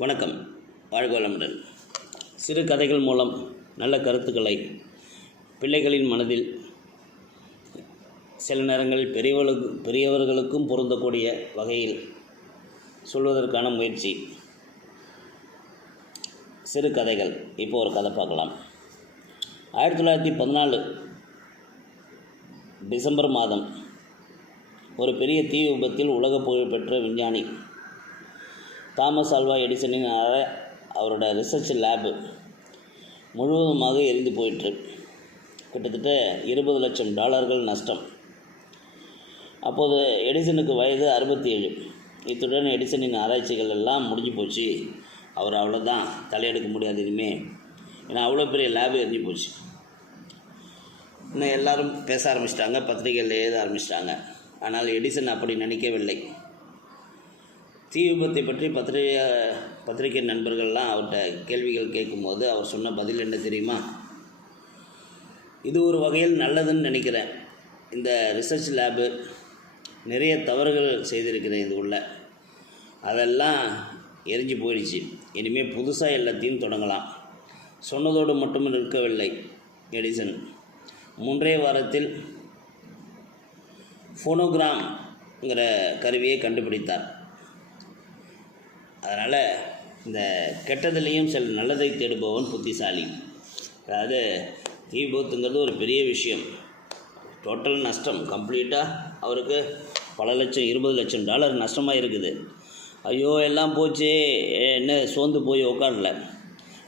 வணக்கம். வாழ்க வளமுடன் சிறு கதைகள் மூலம் நல்ல கருத்துக்களை பிள்ளைகளின் மனதில் சில நேரங்களில் பெரியவர்களுக்கு பெரியவர்களுக்கும் பொருந்தக்கூடிய வகையில் சொல்வதற்கான முயற்சி. சிறு கதைகள். இப்போ ஒரு கதை பார்க்கலாம். ஆயிரத்தி தொள்ளாயிரத்தி பதினாலு டிசம்பர் மாதம் ஒரு பெரிய தீ விபத்தில் உலக புகழ்பெற்ற விஞ்ஞானி தாமஸ் ஆல்வா எடிசனின் அறை அவரோட ரிசர்ச் லேபு முழுவதுமாக எரிந்து போயிட்டு கிட்டத்தட்ட இருபது லட்சம் டாலர்கள் நஷ்டம். அப்போது எடிசனுக்கு வயது அறுபத்தி ஏழு இத்துடன் எடிசனின் ஆராய்ச்சிகள் எல்லாம் முடிஞ்சு போச்சு. அவர் அவ்வளோதான் தலையெடுக்க முடியாது இனிமே. ஏன்னா அவ்வளோ பெரிய லேபு எரிஞ்சு போச்சு. இன்னும் எல்லாரும் பேச ஆரம்பிச்சிட்டாங்க. பத்திரிகைகளில் எழுத ஆரம்பிச்சிட்டாங்க. ஆனால் எடிசன் அப்படி நினைக்கவில்லை. தீ விபத்தை பற்றி பத்திரிகை பத்திரிகை நண்பர்கள்லாம் அவர்கிட்ட கேள்விகள் கேட்கும்போது அவர் சொன்ன பதில் என்ன தெரியுமா? இது ஒரு வகையில் நல்லதுன்னு நினைக்கிறேன். இந்த ரிசர்ச் லேபு நிறைய தவறுகள் செய்திருக்கிறேன் இது உள்ள. அதெல்லாம் எரிஞ்சு போயிடுச்சு. இனிமேல் புதுசாக எல்லாத்தையும் தொடங்கலாம். சொன்னதோடு மட்டும் நிற்கவில்லை எடிசன் மூன்றே வாரத்தில் ஃபோனோகிராம்ங்கிற கருவியை கண்டுபிடித்தார். அதனால் இந்த கெட்டதுலேயும் சில நல்லதை தேடுபவன் புத்திசாலி. அதாவது தீ விபத்துங்கிறது ஒரு பெரிய விஷயம். டோட்டல் நஷ்டம் கம்ப்ளீட்டாக அவருக்கு பல லட்சம் இருபது லட்சம் டாலர் நஷ்டமாக இருக்குது. ஐயோ எல்லாம் போச்சு என்ன சோர்ந்து போய் உட்காரல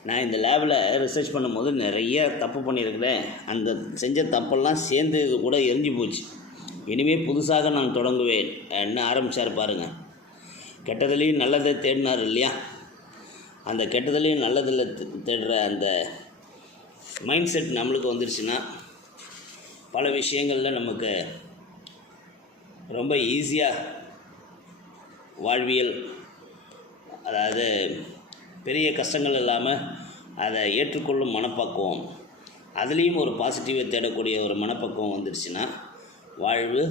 நான் இந்த லேபில் ரிசர்ச் பண்ணும்போது நிறைய தப்பு பண்ணியிருக்கிறேன். அந்த செஞ்ச தப்பெல்லாம் சேர்ந்து இது கூட எரிஞ்சு போச்சு. இனிமேல் புதுசாக நான் தொடங்குவேன். என்ன ஆரம்பித்தார் பாருங்கள் கெட்டதுலேயும் நல்லதை தேடினார் இல்லையா? அந்த கெட்டதுலேயும் நல்லதில் தேடுற அந்த மைண்ட் செட் நம்மளுக்கு வந்துருச்சுன்னா பல விஷயங்களில் நமக்கு ரொம்ப ஈஸியாக வாழ்வியல் அதாவது பெரிய கஷ்டங்கள் இல்லாமல் அதை ஏற்றுக்கொள்ளும் மனப்பக்குவம் அதுலேயும் ஒரு பாசிட்டிவை தேடக்கூடிய ஒரு மனப்பக்குவம் வந்துருச்சுன்னா வாழ்வு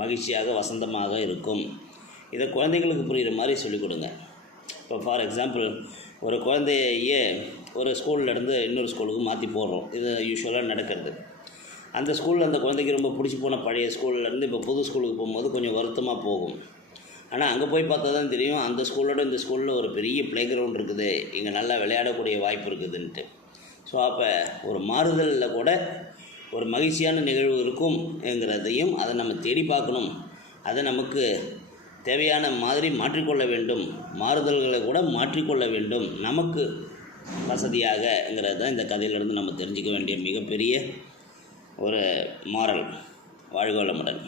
மகிழ்ச்சியாக வசந்தமாக இருக்கும். இதை குழந்தைங்களுக்கு புரிகிற மாதிரி சொல்லிக் கொடுங்க. இப்போ ஃபார் எக்ஸாம்பிள் ஒரு குழந்தையே ஒரு ஸ்கூல்லேருந்து இன்னொரு ஸ்கூலுக்கு மாற்றி போடுறோம். இது யூஸ்வலாக நடக்கிறது. அந்த ஸ்கூலில் அந்த குழந்தைக்கு ரொம்ப பிடிச்சி போன பழைய ஸ்கூல்லேருந்து இப்போ புது ஸ்கூலுக்கு போகும்போது கொஞ்சம் வருத்தமாக போகும். ஆனால் அங்கே போய் பார்த்தா தான் தெரியும் அந்த ஸ்கூலோட இந்த ஸ்கூலில் ஒரு பெரிய ப்ளே கிரவுண்ட் இருக்குது. இங்கே நல்லா விளையாடக்கூடிய வாய்ப்பு இருக்குதுன்ட்டு. ஸோ அப்போ ஒரு மாறுதலில் கூட ஒரு மகிழ்ச்சியான நிகழ்வு இருக்கும்ங்கிறதையும் அதை நம்ம தேடி பார்க்கணும். அதை நமக்கு தேவையான மாதிரி மாற்றிக்கொள்ள வேண்டும். மாறுதல்களை கூட மாற்றிக்கொள்ள வேண்டும். நமக்கு வசதியாகங்கிறது தான் இந்த கதையிலிருந்து நம்ம தெரிஞ்சுக்க வேண்டிய மிகப்பெரிய ஒரு மாறல். வாழ்க வளமுடன்.